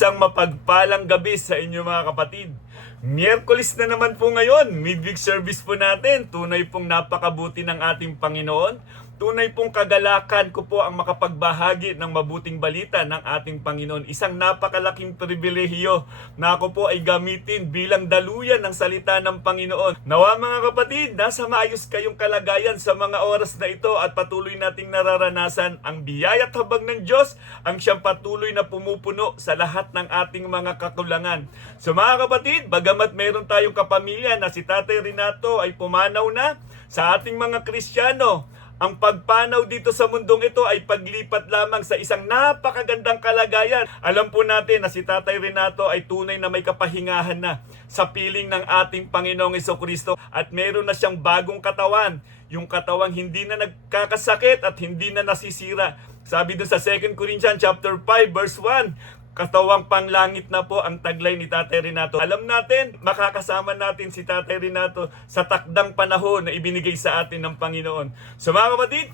Isang mapagpalang gabi sa inyo mga kapatid. Miyerkules na naman po ngayon, midweek service po natin. Tunay pong napakabuti ng ating Panginoon. Tunay pong kagalakan ko po ang makapagbahagi ng mabuting balita ng ating Panginoon. Isang napakalaking pribilehiyo na ako po ay gamitin bilang daluyan ng salita ng Panginoon. Nawa mga kapatid, nasa maayos kayong kalagayan sa mga oras na ito at patuloy nating nararanasan ang biyaya at habag ng Diyos, ang siyang patuloy na pumupuno sa lahat ng ating mga kakulangan. So mga kapatid, bagamat meron tayong kapamilya na si Tatay Renato ay pumanaw na, sa ating mga Kristiyano, ang pagpanaw dito sa mundong ito ay paglipat lamang sa isang napakagandang kalagayan. Alam po natin na si Tatay Renato ay tunay na may kapahingahan na sa piling ng ating Panginoong Hesukristo at meron na siyang bagong katawan. Yung katawang hindi na nagkakasakit at hindi na nasisira. Sabi doon sa 2 Corinthians chapter 5 verse 1, katawang panglangit na po ang taglay ni Tatay Renato. Alam natin, makakasama natin si Tatay Renato sa takdang panahon na ibinigay sa atin ng Panginoon. So mga kapatid,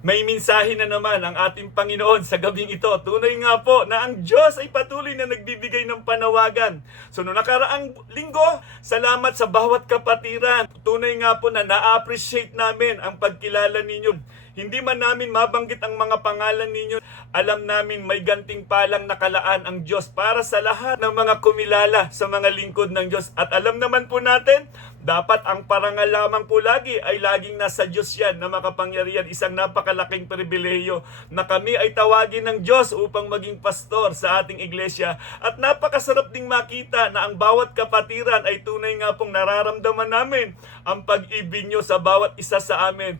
may mensahe na naman ang ating Panginoon sa gabing ito. Tunay nga po na ang Diyos ay patuloy na nagbibigay ng panawagan. So noong nakaraang linggo, salamat sa bawat kapatiran. Tunay nga po na na-appreciate namin ang pagkilala ninyo. Hindi man namin mabanggit ang mga pangalan ninyo, alam namin may gantimpalang nakalaan ang Diyos para sa lahat ng mga kumilala sa mga lingkod ng Diyos. At alam naman po natin, dapat ang parangal lamang po lagi ay laging nasa Diyos yan na makapangyarihan. Isang napakalaking pribilehiyo na kami ay tawagin ng Diyos upang maging pastor sa ating iglesia. At napakasarap ding makita na ang bawat kapatiran ay tunay nga pong nararamdaman namin ang pag-ibig nyo sa bawat isa sa amin.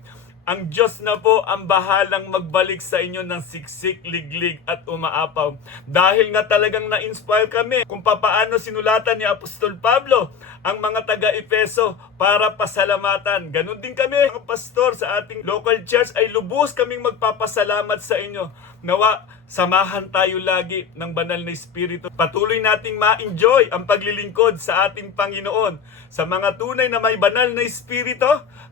Ang Diyos na po ang bahalang magbalik sa inyo ng siksik, liglig at umaapaw. Dahil nga talagang na-inspire kami kung papaano sinulatan ni Apostol Pablo ang mga taga-Efeso para pasalamatan. Ganon din kami, mga pastor sa ating local church, ay lubos kaming magpapasalamat sa inyo. Nawa, samahan tayo lagi ng banal na Espiritu. Patuloy nating ma-enjoy ang paglilingkod sa ating Panginoon. Sa mga tunay na may banal na Espiritu,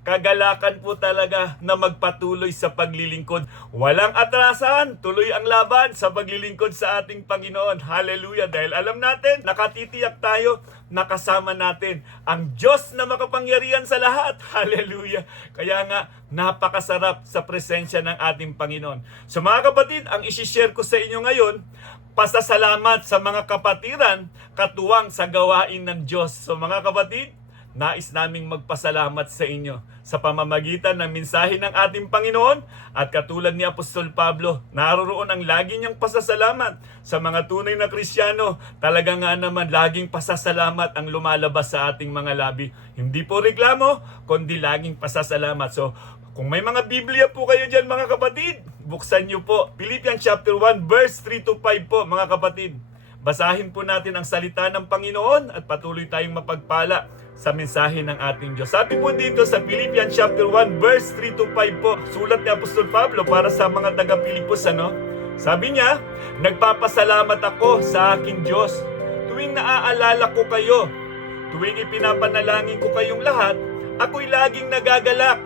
kagalakan po talaga na magpatuloy sa paglilingkod. Walang atrasan, tuloy ang laban sa paglilingkod sa ating Panginoon. Hallelujah! Dahil alam natin, nakatitiyak tayo, nakasama natin ang Diyos na makapangyarihan sa lahat. Hallelujah! Kaya nga, napakasarap sa presensya ng ating Panginoon. So mga kapatid, ang isishare ko sa inyo ngayon, pasasalamat sa mga kapatiran katuwang sa gawain ng Diyos. So mga kapatid, nais naming magpasalamat sa inyo sa pamamagitan ng mensahe ng ating Panginoon at katulad ni Apostol Pablo, naroroon ang lagi niyang pasasalamat sa mga tunay na Kristiyano. Talaga nga naman laging pasasalamat ang lumalabas sa ating mga labi. Hindi po reklamo, kundi laging pasasalamat. So, kung may mga Biblia po kayo dyan mga kapatid, buksan niyo po. Philippians chapter 1 verse 3 to 5 po mga kapatid. Basahin po natin ang salita ng Panginoon at patuloy tayong mapagpala sa mensahe ng ating Diyos. Sabi po dito sa Philippians chapter 1 verse 3 to 5 po, sulat ni Apostol Pablo para sa mga taga-Pilipos, Sabi niya, nagpapasalamat ako sa aking Diyos tuwing naaalala ko kayo. Tuwing ipinapanalangin ko kayong lahat, ako'y laging nagagalak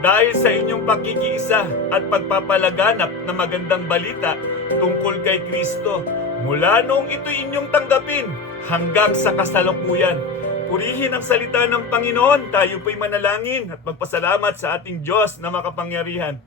dahil sa inyong pakikiisa at pagpapalaganap na magandang balita tungkol kay Kristo. Mula noong ito'y inyong tanggapin hanggang sa kasalukuyan. Purihin ang salita ng Panginoon. Tayo po'y manalangin at magpasalamat sa ating Diyos na makapangyarihan.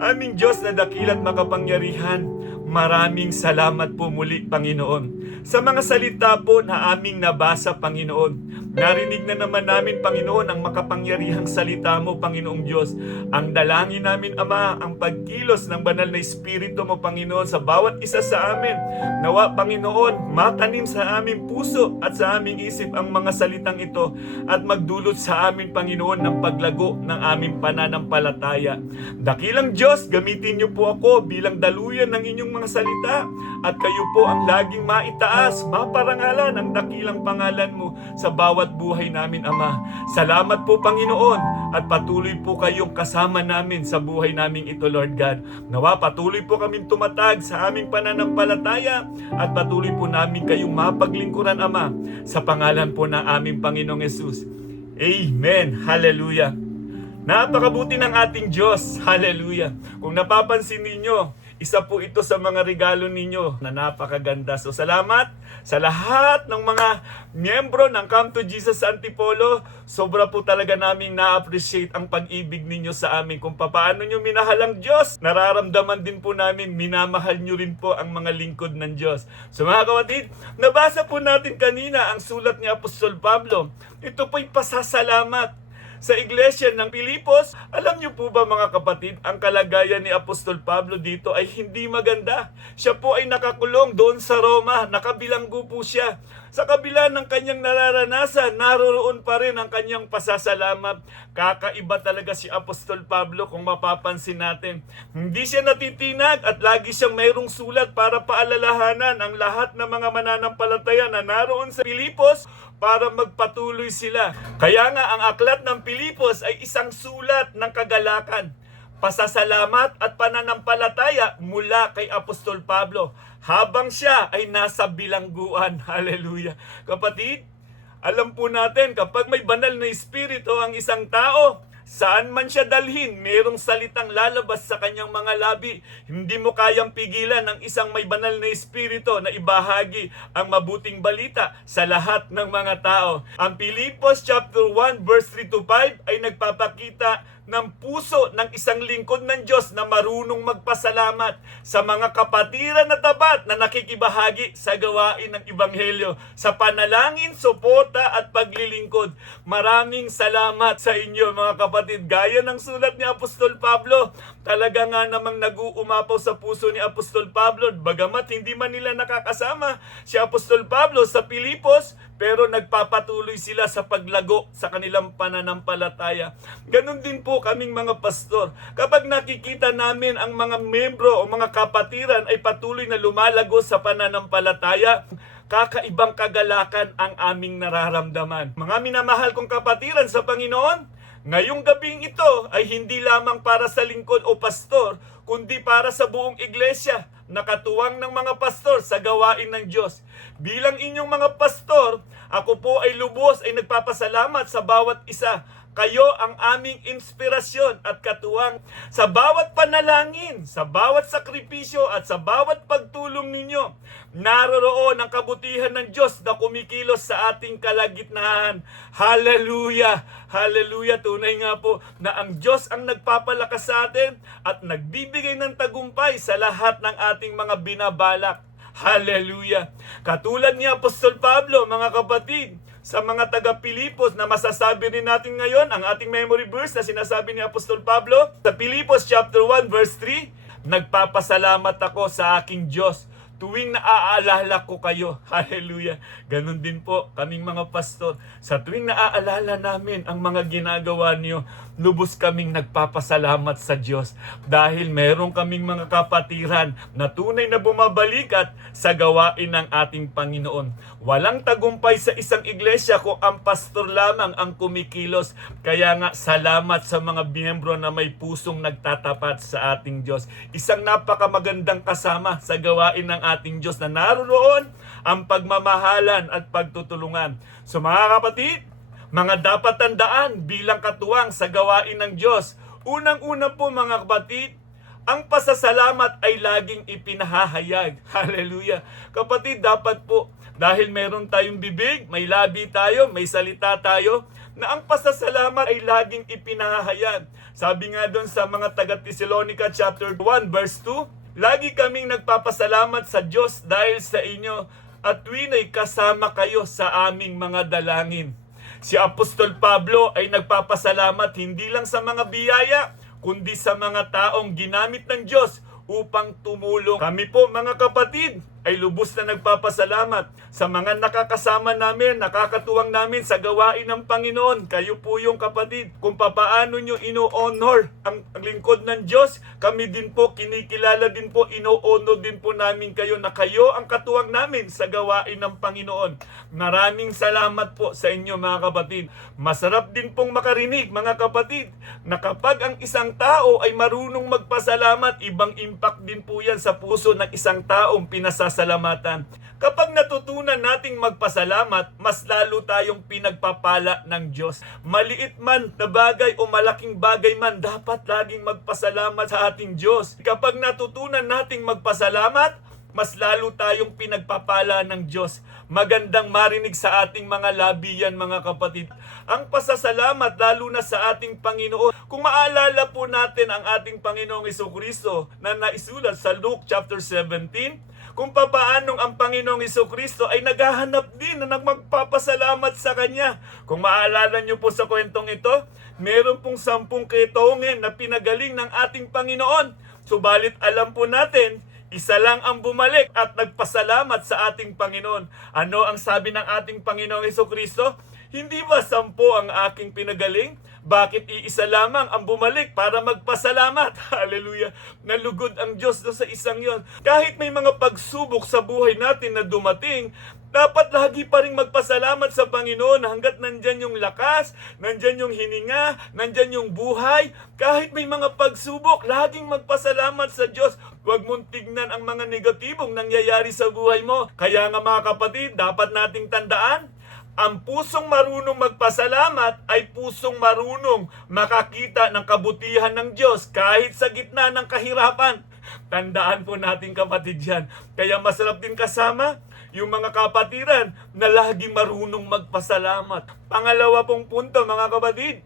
Aming Diyos na dakilat makapangyarihan, maraming salamat po muli, Panginoon, sa mga salita po na aming nabasa, Panginoon. Narinig na naman namin, Panginoon, ang makapangyarihang salita mo, Panginoong Diyos. Ang dalangin namin, Ama, ang pagkilos ng banal na Espiritu mo, Panginoon, sa bawat isa sa amin. Nawa, Panginoon, matanim sa aming puso at sa aming isip ang mga salitang ito at magdulot sa amin, Panginoon, ng paglago ng aming pananampalataya. Dakilang Diyos, gamitin niyo po ako bilang daluyan ng inyong mga salita at kayo po ang laging maitaas, maparangalan ang dakilang pangalan mo sa bawat buhay namin, Ama. Salamat po, Panginoon, at patuloy po kayong kasama namin sa buhay namin ito, Lord God. Nawa, patuloy po kaming tumatag sa aming pananampalataya at patuloy po namin kayong mapaglingkuran, Ama, sa pangalan po ng aming Panginoong Yesus. Amen. Hallelujah. Napakabuti ng ating Diyos. Hallelujah. Kung napapansin ninyo, Isa po ito sa mga regalo ninyo na napakaganda. So salamat sa lahat ng mga miyembro ng Come to Jesus Antipolo. Sobra po talaga naming na-appreciate ang pag-ibig ninyo sa amin. Kung paano nyo minahal ang Diyos, nararamdaman din po namin minamahal nyo rin po ang mga lingkod ng Diyos. So mga kapatid, nabasa po natin kanina ang sulat ni Apostol Pablo. Ito po'y pasasalamat sa iglesia ng Pilipos. Alam niyo po ba mga kapatid, ang kalagayan ni Apostol Pablo dito ay hindi maganda. Siya po ay nakakulong doon sa Roma, nakabilanggo po siya. Sa kabila ng kanyang nararanasan, naroroon pa rin ang kanyang pasasalamat. Kakaiba talaga si Apostol Pablo kung mapapansin natin. Hindi siya natitinag at lagi siyang mayroong sulat para paalalahanan ang lahat ng mga mananampalataya na naroon sa Pilipos para magpatuloy sila. Kaya nga ang aklat ng Pilipos ay isang sulat ng kagalakan, pasasalamat at pananampalataya mula kay Apostol Pablo habang siya ay nasa bilangguan. Hallelujah. Kapatid, alam po natin kapag may banal na espiritu ang isang tao, saan man siya dalhin, mayroong salitang lalabas sa kanyang mga labi. Hindi mo kayang pigilan ng isang may banal na espiritu na ibahagi ang mabuting balita sa lahat ng mga tao. Ang Pilipos chapter 1 verse 3 to 5 ay nagpapakita ng puso ng isang lingkod ng Diyos na marunong magpasalamat sa mga kapatiran na tapat na nakikibahagi sa gawain ng Ebanghelyo, sa panalangin, suporta at paglilingkod. Maraming salamat sa inyo mga kapatid. Gaya ng sulat ni Apostol Pablo, talaga nga namang nag-uumapaw sa puso ni Apostol Pablo, bagamat hindi man nila nakakasama si Apostol Pablo sa Pilipos, pero nagpapatuloy sila sa paglago sa kanilang pananampalataya. Ganon din po kaming mga pastor. Kapag nakikita namin ang mga membro o mga kapatiran ay patuloy na lumalago sa pananampalataya, kakaibang kagalakan ang aming nararamdaman. Mga minamahal kong kapatiran sa Panginoon, ngayong gabing ito ay hindi lamang para sa lingkod o pastor, kundi para sa buong iglesia, nakatuwang ng mga pastor sa gawain ng Diyos. Bilang inyong mga pastor, ako po ay lubos ay nagpapasalamat sa bawat isa. Kayo ang aming inspirasyon at katuwang sa bawat panalangin, sa bawat sakripisyo at sa bawat pagtulong ninyo. Naroroon ang kabutihan ng Diyos na kumikilos sa ating kalagitnaan. Hallelujah! Hallelujah! Tunay nga po na ang Diyos ang nagpapalakas sa atin at nagbibigay ng tagumpay sa lahat ng ating mga binabalak. Hallelujah! Katulad ni Apostol Pablo, mga kapatid, sa mga taga-Pilipos na masasabi rin natin ngayon, ang ating memory verse na sinasabi ni Apostol Pablo, sa Pilipos chapter 1 verse 3, nagpapasalamat ako sa aking Diyos tuwing naaalala ko kayo. Hallelujah. Ganon din po kaming mga pastor. Sa tuwing naaalala namin ang mga ginagawa niyo, lubos kaming nagpapasalamat sa Diyos dahil meron kaming mga kapatiran na tunay na bumabalikat sa gawain ng ating Panginoon. Walang tagumpay sa isang iglesia kung ang pastor lamang ang kumikilos. Kaya nga salamat sa mga miyembro na may pusong nagtatapat sa ating Diyos. Isang napakamagandang kasama sa gawain ng ating Diyos na naroon ang pagmamahalan at pagtutulungan. So mga kapatid, mga dapat tandaan bilang katuwang sa gawain ng Diyos. Unang-una po mga kapatid, ang pasasalamat ay laging ipinahahayag. Hallelujah. Kapatid, dapat po, dahil meron tayong bibig, may labi tayo, may salita tayo, na ang pasasalamat ay laging ipinahahayag. Sabi nga doon sa mga taga-Thessalonica chapter 1 verse 2, lagi kaming nagpapasalamat sa Diyos dahil sa inyo at tuwina'y kasama kayo sa aming mga dalangin. Si Apostol Pablo ay nagpapasalamat hindi lang sa mga biyaya, kundi sa mga taong ginamit ng Diyos upang tumulong. Kami po mga kapatid ay lubos na nagpapasalamat sa mga nakakasama namin, nakakatuwang namin sa gawain ng Panginoon. Kayo po yung kapatid. Kung papaano nyo ino-honor ang lingkod ng Diyos, kami din po, kinikilala din po, ino-honor din po namin kayo na kayo ang katuwang namin sa gawain ng Panginoon. Maraming salamat po sa inyo mga kapatid. Masarap din pong makarinig mga kapatid na kapag ang isang tao ay marunong magpasalamat, ibang impact din po yan sa puso ng isang taong pinasasalamatan. Kapag natutunan nating magpasalamat, mas lalo tayong pinagpapala ng Diyos. Maliit man na bagay o malaking bagay man, dapat laging magpasalamat sa ating Diyos. Kapag natutunan nating magpasalamat, mas lalo tayong pinagpapala ng Diyos. Magandang marinig sa ating mga labi yan, mga kapatid. Ang pasasalamat lalo na sa ating Panginoon. Kung maalala po natin ang ating Panginoong Jesucristo na naisulat sa Luke chapter 17, kung papaanong ang Panginoong Jesucristo ay naghahanap din na magpapasalamat sa Kanya. Kung maalala niyo po sa kwentong ito, meron pong 10 ketongin na pinagaling ng ating Panginoon. Subalit alam po natin, isa lang ang bumalik at nagpasalamat sa ating Panginoon. Ano ang sabi ng ating Panginoong Jesucristo? Hindi ba 10 ang aking pinagaling? Bakit iisa lamang ang bumalik para magpasalamat? Hallelujah! Nalugod ang Diyos do sa isang yon. Kahit may mga pagsubok sa buhay natin na dumating, dapat lagi pa rin magpasalamat sa Panginoon hanggat nandyan yung lakas, nandyan yung hininga, nandyan yung buhay. Kahit may mga pagsubok, laging magpasalamat sa Diyos. Huwag mong tignan ang mga negatibong nangyayari sa buhay mo. Kaya nga mga kapatid, dapat nating tandaan, ang pusong marunong magpasalamat ay pusong marunong makakita ng kabutihan ng Diyos kahit sa gitna ng kahirapan. Tandaan po natin kapatid yan. Kaya masarap din kasama yung mga kapatiran na lagi marunong magpasalamat. Pangalawa pong punto mga kapatid,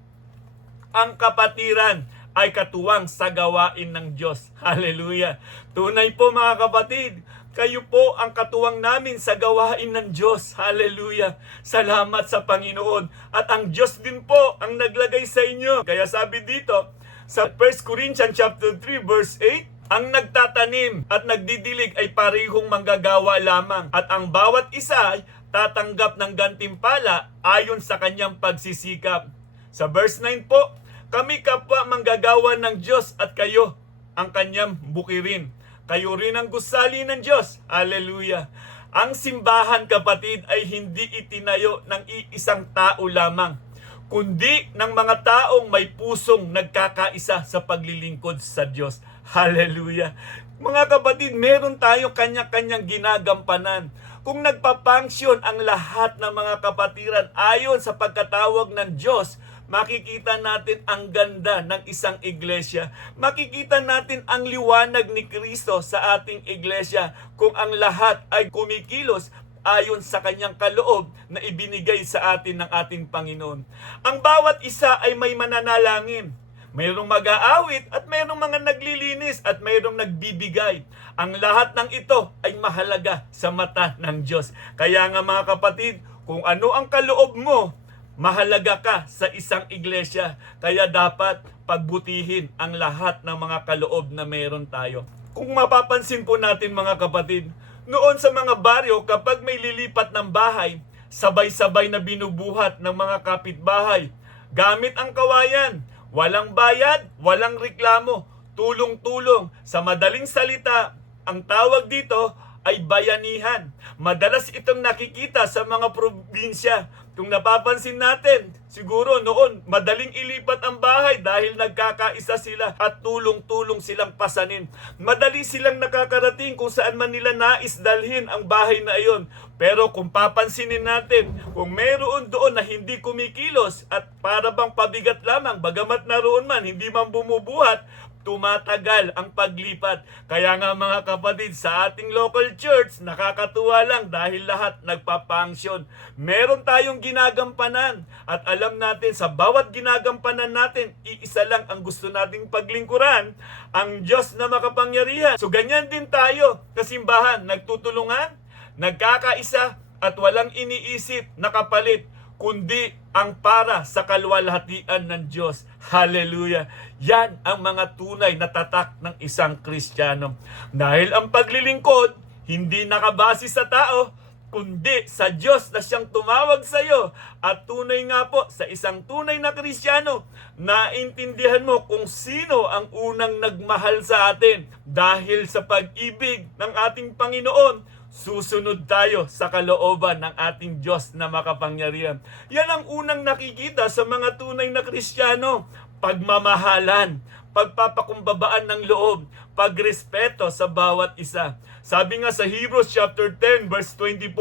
ang kapatiran ay katuwang sa gawain ng Diyos. Hallelujah! Tunay po mga kapatid, kayo po ang katuwang namin sa gawain ng Diyos. Hallelujah! Salamat sa Panginoon. At ang Diyos din po ang naglagay sa inyo. Kaya sabi dito, sa 1 Corinthians chapter 3 verse 8, ang nagtatanim at nagdidilig ay parehong manggagawa lamang. At ang bawat isa ay tatanggap ng gantimpala ayon sa kanyang pagsisikap. Sa verse 9 po, kami kapwa manggagawa ng Diyos at kayo ang kanyang bukirin. Kayo rin ang gusali ng Diyos. Hallelujah! Ang simbahan kapatid ay hindi itinayo ng iisang tao lamang, kundi ng mga taong may pusong nagkakaisa sa paglilingkod sa Diyos. Hallelujah! Mga kapatid, meron tayong kanya-kanyang ginagampanan. Kung nagpapangsyon ang lahat ng mga kapatiran ayon sa pagkatawag ng Diyos, makikita natin ang ganda ng isang iglesia. Makikita natin ang liwanag ni Kristo sa ating iglesia kung ang lahat ay kumikilos ayon sa kanyang kaloob na ibinigay sa atin ng ating Panginoon. Ang bawat isa ay may mananalangin. Mayroong mag-aawit at mayroong mga naglilinis at mayroong nagbibigay. Ang lahat ng ito ay mahalaga sa mata ng Diyos. Kaya nga mga kapatid, kung ano ang kaloob mo, mahalaga ka sa isang iglesia. Kaya dapat pagbutihin ang lahat ng mga kaloob na meron tayo. Kung mapapansin po natin mga kapatid, noon sa mga baryo kapag may lilipat ng bahay, sabay-sabay na binubuhat ng mga kapitbahay. Gamit ang kawayan, walang bayad, walang reklamo, tulong-tulong. Sa madaling salita, ang tawag dito ay bayanihan. Madalas itong nakikita sa mga probinsya. Kung napapansin natin, siguro noon, madaling ilipat ang bahay dahil nagkakaisa sila at tulong-tulong silang pasanin. Madali silang nakakarating kung saan man nila nais dalhin ang bahay na iyon. Pero kung papansinin natin, kung mayroon doon na hindi kumikilos at para bang pabigat lamang, bagamat naroon man, hindi man bumubuhat, tumatagal ang paglipat. Kaya nga mga kapatid, sa ating local church, nakakatuwa lang dahil lahat nagpapangsyon. Meron tayong ginagampanan at alam natin sa bawat ginagampanan natin, iisa lang ang gusto nating paglingkuran, ang Diyos na makapangyarihan. So ganyan din tayo, kasimbahan, nagtutulungan, nagkakaisa at walang iniisip na kapalit, kundi ang para sa kaluwalhatian ng Diyos. Hallelujah! Yan ang mga tunay na tatak ng isang Kristiyano. Dahil ang paglilingkod, hindi nakabase sa tao, kundi sa Diyos na siyang tumawag sa iyo. At tunay nga po, sa isang tunay na Kristiyano, naintindihan mo kung sino ang unang nagmahal sa atin. Dahil sa pag-ibig ng ating Panginoon, susunod tayo sa kalooban ng ating Diyos na makapangyarihan. Yan ang unang nakikita sa mga tunay na Kristiyano. Pagmamahalan, pagpapakumbabaan ng loob, pagrespeto sa bawat isa. Sabi nga sa Hebrews chapter 10 verse 24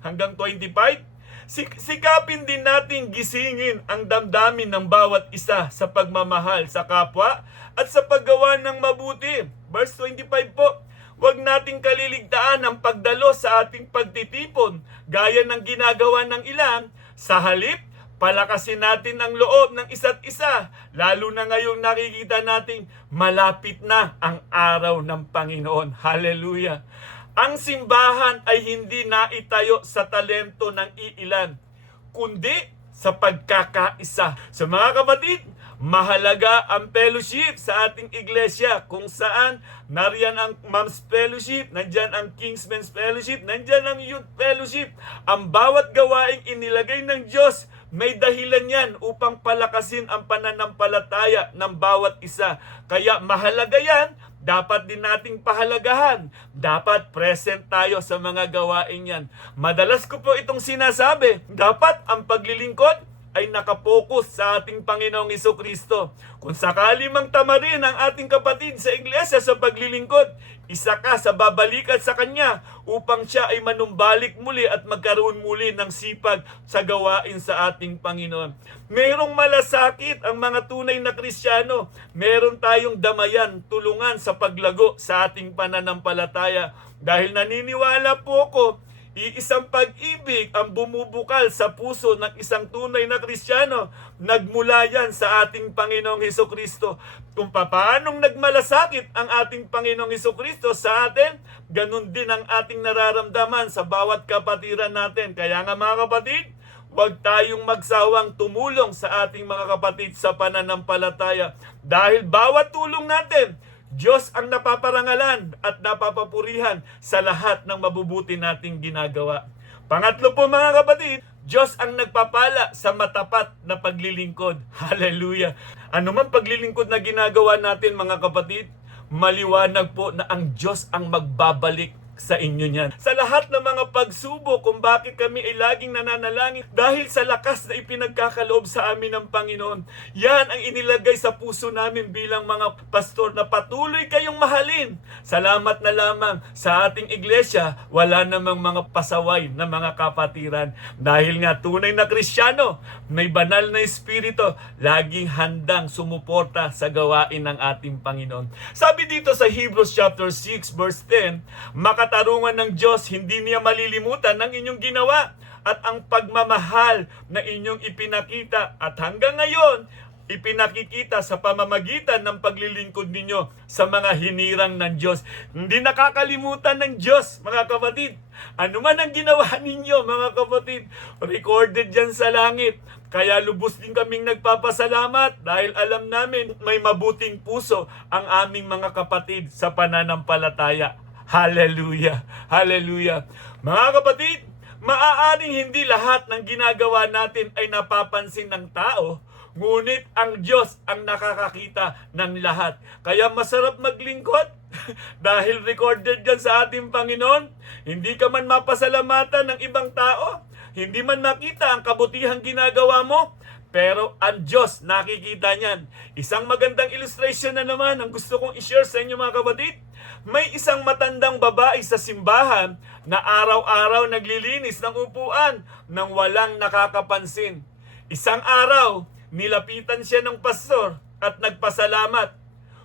hanggang 25, sikapin din nating gisingin ang damdamin ng bawat isa sa pagmamahal sa kapwa at sa paggawa ng mabuti. Verse 25 po, huwag nating kaliligtaan ang pagdalo sa ating pagtitipon gaya ng ginagawa ng ilan. Sa halip, palakasin natin ang loob ng isa't isa, lalo na ngayong nakikita nating malapit na ang araw ng Panginoon. Hallelujah! Ang simbahan ay hindi naitayo sa talento ng iilan, kundi sa pagkakaisa. So mga kapatid, mahalaga ang fellowship sa ating iglesia, kung saan nariyan ang Moms Fellowship, nandyan ang Kingsmen's Fellowship, nandyan ang Youth Fellowship. Ang bawat gawaing inilagay ng Diyos, may dahilan yan upang palakasin ang pananampalataya ng bawat isa. Kaya mahalaga yan, dapat din nating pahalagahan. Dapat present tayo sa mga gawain yan. Madalas ko po itong sinasabi, dapat ang paglilingkod ay nakapokus sa ating Panginoong Hesukristo. Kung sakali mang tamarin ang ating kapatid sa iglesia sa paglilingkod, isa ka sa babalikan sa Kanya upang siya ay manumbalik muli at magkaroon muli ng sipag sa gawain sa ating Panginoon. Merong malasakit ang mga tunay na Kristiyano. Meron tayong damayan, tulungan sa paglago sa ating pananampalataya. Dahil naniniwala po ako, iisang pag-ibig ang bumubukal sa puso ng isang tunay na Kristiyano. Nagmula yan sa ating Panginoong Hesukristo. Kung paanong nagmalasakit ang ating Panginoong Hesukristo sa atin, ganun din ang ating nararamdaman sa bawat kapatiran natin. Kaya nga mga kapatid, huwag tayong magsawang tumulong sa ating mga kapatid sa pananampalataya. Dahil bawat tulong natin, Diyos ang napaparangalan at napapapurihan sa lahat ng mabubuti nating ginagawa. Pangatlo po mga kapatid, Diyos ang nagpapala sa matapat na paglilingkod. Hallelujah! Ano man paglilingkod na ginagawa natin mga kapatid, maliwanag po na ang Diyos ang magbabalik sa inyo niyan. Sa lahat ng mga pagsubok kung bakit kami ay laging nananalangin, dahil sa lakas na ipinagkakaloob sa amin ng Panginoon. Yan ang inilagay sa puso namin bilang mga pastor na patuloy kayong mahalin. Salamat na lamang sa ating iglesia, wala namang mga pasaway na mga kapatiran. Dahil nga tunay na Kristiyano, may banal na espiritu, laging handang sumuporta sa gawain ng ating Panginoon. Sabi dito sa Hebrews chapter 6 verse 10, makatarungan ng Diyos, hindi niya malilimutan ng inyong ginawa at ang pagmamahal na inyong ipinakita at hanggang ngayon ipinakikita sa pamamagitan ng paglilingkod ninyo sa mga hinirang ng Diyos. Hindi nakakalimutan ng Diyos, mga kapatid. Ano man ang ginawa ninyo, mga kapatid, recorded dyan sa langit. Kaya lubos din kaming nagpapasalamat dahil alam namin may mabuting puso ang aming mga kapatid sa pananampalataya. Hallelujah! Hallelujah! Mga kapatid, maaaring hindi lahat ng ginagawa natin ay napapansin ng tao, ngunit ang Diyos ang nakakakita ng lahat. Kaya masarap maglingkod dahil recorded yan sa ating Panginoon. Hindi ka man mapasalamatan ng ibang tao, hindi man makita ang kabutihang ginagawa mo, pero ang Diyos nakikita niyan. Isang magandang illustration na naman ang gusto kong i-share sa inyo mga kapatid. May isang matandang babae sa simbahan na araw-araw naglilinis ng upuan nang walang nakakapansin. Isang araw, nilapitan siya ng pastor at nagpasalamat.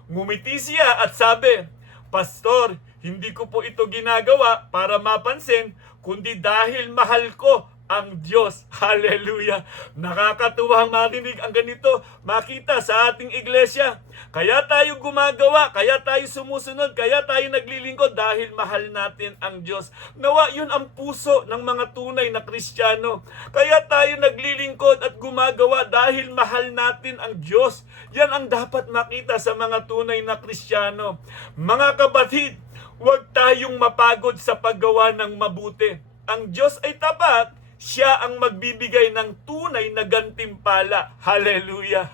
Ngumiti siya at sabi, "Pastor, hindi ko po ito ginagawa para mapansin, kundi dahil mahal ko ang Diyos." Hallelujah! Nakakatuwang marinig ang ganito, makita sa ating iglesia. Kaya tayo gumagawa, kaya tayo sumusunod, kaya tayo naglilingkod dahil mahal natin ang Diyos. Nawa yun ang puso ng mga tunay na Kristiyano. Kaya tayo naglilingkod at gumagawa dahil mahal natin ang Diyos. Yan ang dapat makita sa mga tunay na Kristiyano. Mga kapatid, huwag tayong mapagod sa paggawa ng mabuti. Ang Diyos ay tapat. Siya ang magbibigay ng tunay na gantimpala. Hallelujah!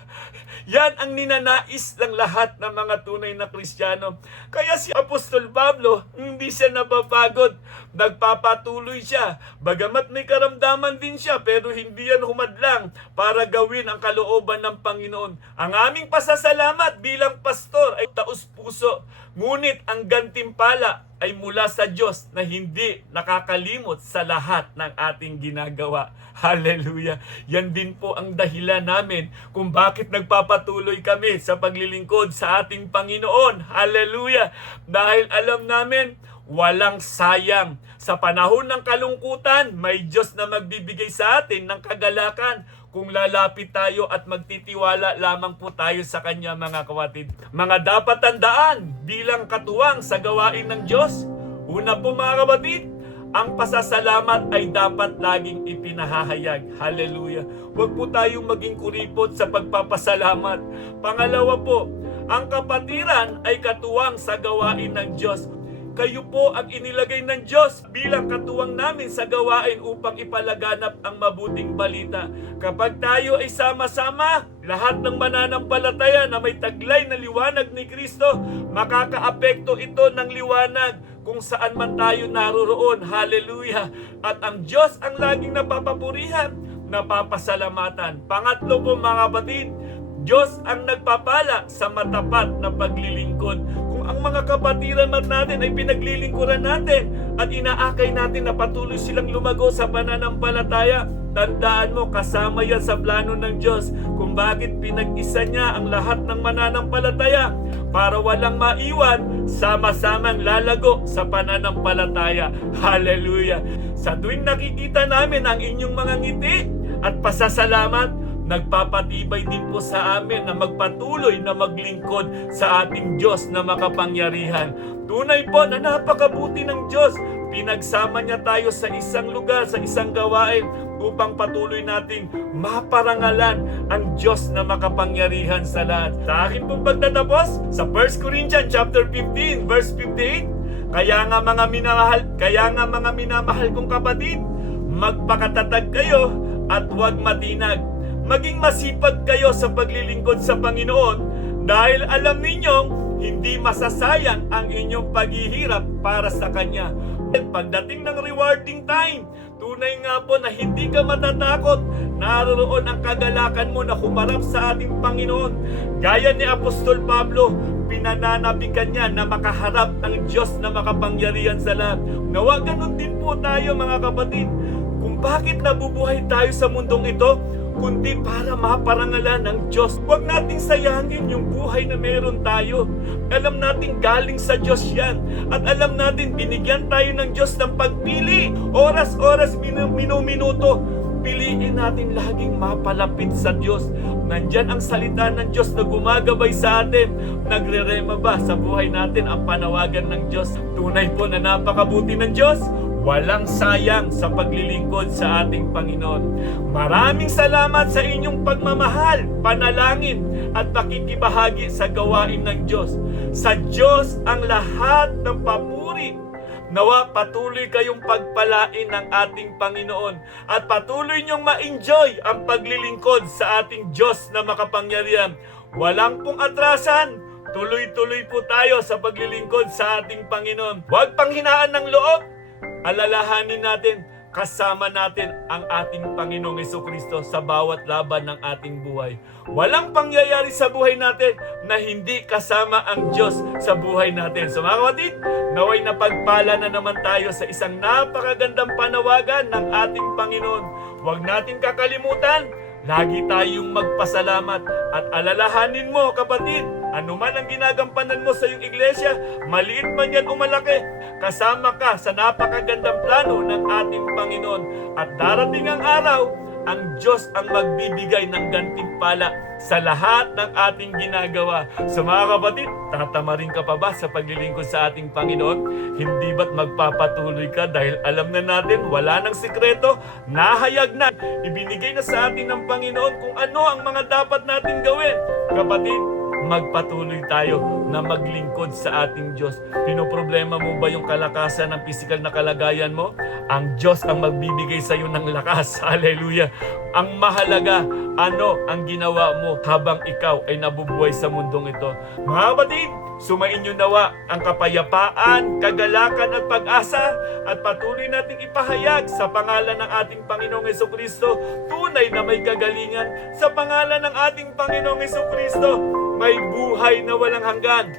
Yan ang ninanais ng lahat ng mga tunay na Kristiyano. Kaya si Apostol Pablo, hindi siya napapagod. nagpapatuloy siya. Bagamat may karamdaman din siya, pero hindi yan humadlang para gawin ang kalooban ng Panginoon. Ang aming pasasalamat bilang pastor ay taus-puso. Ngunit ang gantimpala ay mula sa Diyos na hindi nakakalimot sa lahat ng ating ginagawa. Hallelujah! Yan din po ang dahilan namin kung bakit nagpapatuloy kami sa paglilingkod sa ating Panginoon. Hallelujah! Dahil alam namin, walang sayang. Sa panahon ng kalungkutan, may Diyos na magbibigay sa atin ng kagalakan kung lalapit tayo at magtitiwala lamang po tayo sa Kanya, mga kapatid. Mga dapat tandaan bilang katuwang sa gawain ng Diyos. Una po, mga kapatid, ang pasasalamat ay dapat laging ipinahahayag. Hallelujah! Huwag po tayong maging kuripot sa pagpapasalamat. Pangalawa po, ang kapatiran ay katuwang sa gawain ng Diyos. Kayo po ang inilagay ng Diyos bilang katuwang namin sa gawain upang ipalaganap ang mabuting balita. Kapag tayo ay sama-sama, lahat ng mananampalataya na may taglay na liwanag ni Kristo, makakaapekto ito ng liwanag kung saan man tayo naroroon. Hallelujah! At ang Diyos ang laging napapapurihan, napapasalamatan. Pangatlo po, mga kapatid, Diyos ang nagpapala sa matapat na paglilingkod. Kung ang mga kapatiran natin ay pinaglilingkuran natin at inaakay natin na patuloy silang lumago sa pananampalataya, tandaan mo, kasama yan sa plano ng Diyos kung bakit pinag-isa niya ang lahat ng mananampalataya para walang maiwan, sama-samang lalago sa pananampalataya. Hallelujah! Sa tuwing nakikita namin ang inyong mga ngiti at pasasalamat, nagpapatibay din po sa amin na magpatuloy na maglingkod sa ating Diyos na makapangyarihan. Tunay po na napakabuti ng Diyos. Pinagsama niya tayo sa isang lugar, sa isang gawain upang patuloy nating maparangalan ang Diyos na makapangyarihan sa lahat. Sa akin pong pagtatapos, sa 1 Corinthians chapter 15 verse 58, kaya nga mga minamahal kong kapatid, magpakatatag kayo at huwag matinag. Maging masipag kayo sa paglilingkod sa Panginoon dahil alam ninyong hindi masasayang ang inyong paghihirap para sa Kanya. At pagdating ng rewarding time, tunay nga po na hindi ka matatakot. Naroon ang kagalakan mo na humarap sa ating Panginoon. Gaya ni Apostol Pablo, pinananabikan niya na makaharap ang Diyos na makapangyarihan sa lahat. Nawa ganun din po tayo, mga kapatid. Kung bakit nabubuhay tayo sa mundong ito, kundi para maparangalan ng Diyos. Huwag nating sayangin yung buhay na meron tayo. Alam natin galing sa Diyos yan. At alam natin binigyan tayo ng Diyos ng pagpili. Oras-oras, minuto. Piliin natin laging mapalapit sa Diyos. Nandyan ang salita ng Diyos na gumagabay sa atin. Nagre-rema ba sa buhay natin ang panawagan ng Diyos? Tunay po na napakabuti ng Diyos. Walang sayang sa paglilingkod sa ating Panginoon. Maraming salamat sa inyong pagmamahal, panalangin at pakikibahagi sa gawain ng Diyos. Sa Diyos ang lahat ng papuri. Nawa patuloy kayong pagpalain ng ating Panginoon at patuloy niyong ma-enjoy ang paglilingkod sa ating Diyos na makapangyarihan. Walang pong atrasan. Tuloy-tuloy po tayo sa paglilingkod sa ating Panginoon. Huwag panghinaan ng loob. Alalahanin natin, kasama natin ang ating Panginoong Jesucristo sa bawat laban ng ating buhay. Walang pangyayari sa buhay natin na hindi kasama ang Diyos sa buhay natin. So mga kapatid, naway napagpala na naman tayo sa isang napakagandang panawagan ng ating Panginoon. Huwag natin kakalimutan, lagi tayong magpasalamat at alalahanin mo, kapatid, anuman ang ginagampanan mo sa iyong iglesia, maliit man yan o malaki, kasama ka sa napakagandang plano ng ating Panginoon. At darating ang araw, ang Diyos ang magbibigay ng gantimpala sa lahat ng ating ginagawa. So mga kapatid, tatama rin ka pa ba sa paglilingkod sa ating Panginoon? Hindi ba't magpapatuloy ka dahil alam na natin wala nang sikreto, nahayag na, ibinigay na sa atin ng Panginoon kung ano ang mga dapat natin gawin. Kapatid, magpatuloy tayo na maglingkod sa ating Diyos. Pinoproblema mo ba yung kalakasan ng physical na kalagayan mo? Ang Diyos ang magbibigay sa iyo ng lakas. Hallelujah! Ang mahalaga, ano ang ginawa mo habang ikaw ay nabubuhay sa mundong ito. Mga kapatid, Sumainyo nawa ang kapayapaan, kagalakan at pag-asa at patuloy nating ipahayag sa pangalan ng ating Panginoong Hesukristo, tunay na may kagalingan. Sa pangalan ng ating Panginoong Hesukristo, may buhay na walang hanggan.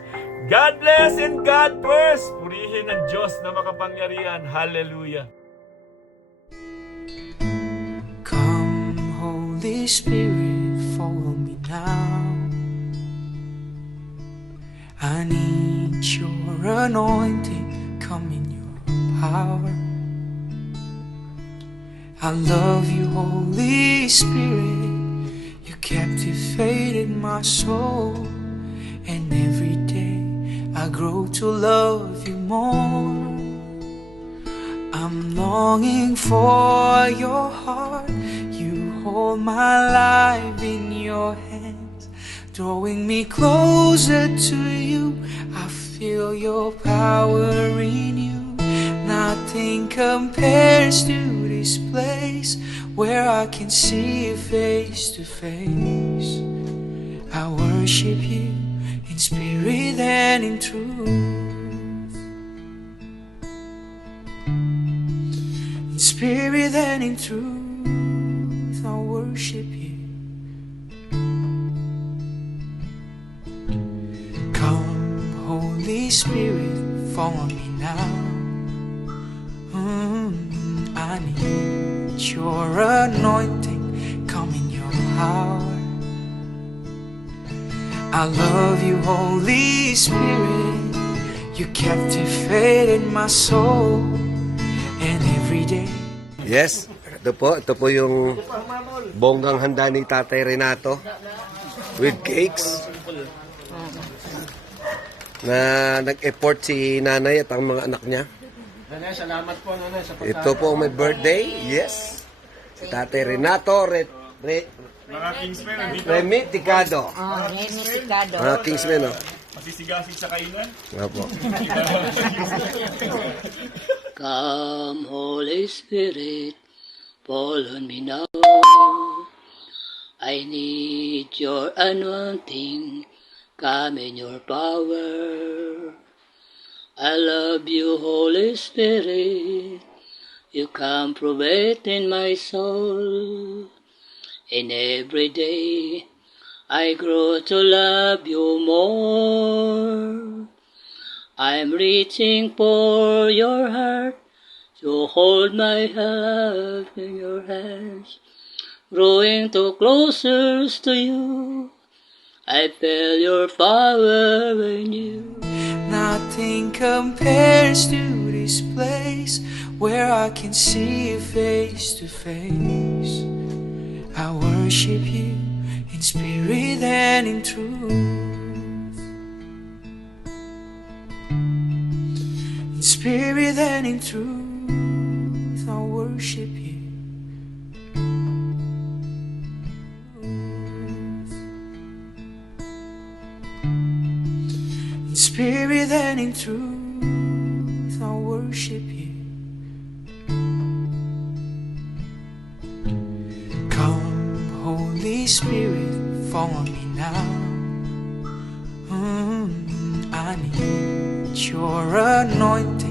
God bless and God first. Purihin ang Diyos na makapangyarihan. Hallelujah. Come, Holy Spirit, follow me now. I need your anointing, come in your power. I love you, Holy Spirit. You captivated my soul, and every day I grow to love you more. I'm longing for your heart. You hold my life in your hands, drawing me closer to you. I feel your power in you. Nothing compares to this place where I can see you face to face. I worship you in spirit and in truth. In spirit and in truth, I worship you. Come, Holy Spirit, follow me now. I need your anointing, come in your power. I love you, Holy Spirit. You captivated my soul, and every day. Yes, ito po yung bonggang handa ni Tatay Renato with cakes na nag-effort si nanay at ang mga anak niya. Nanay, salamat po nanay sa pagkain. Ito po may birthday, yes. Si Tatay Renato, Mga Kingsmen, nandito. Remy Ticado. Remy Ticado. Mga Kingsmen, oh. Masisigasig sa kainan. Nga po. Come, Holy Spirit, fall on me now. I need your anointing, come in your power. I love you, Holy Spirit. You come provide in my soul. And every day I grow to love you more. I'm reaching for your heart. You hold my heart in your hands. Growing too closer to you. I feel your power in you. Nothing compares to this place where I can see you face to face. I worship you in spirit and in truth. In spirit and in truth, I worship you. In spirit and in truth, I worship you. Come, Holy Spirit, follow me now. I need your anointing.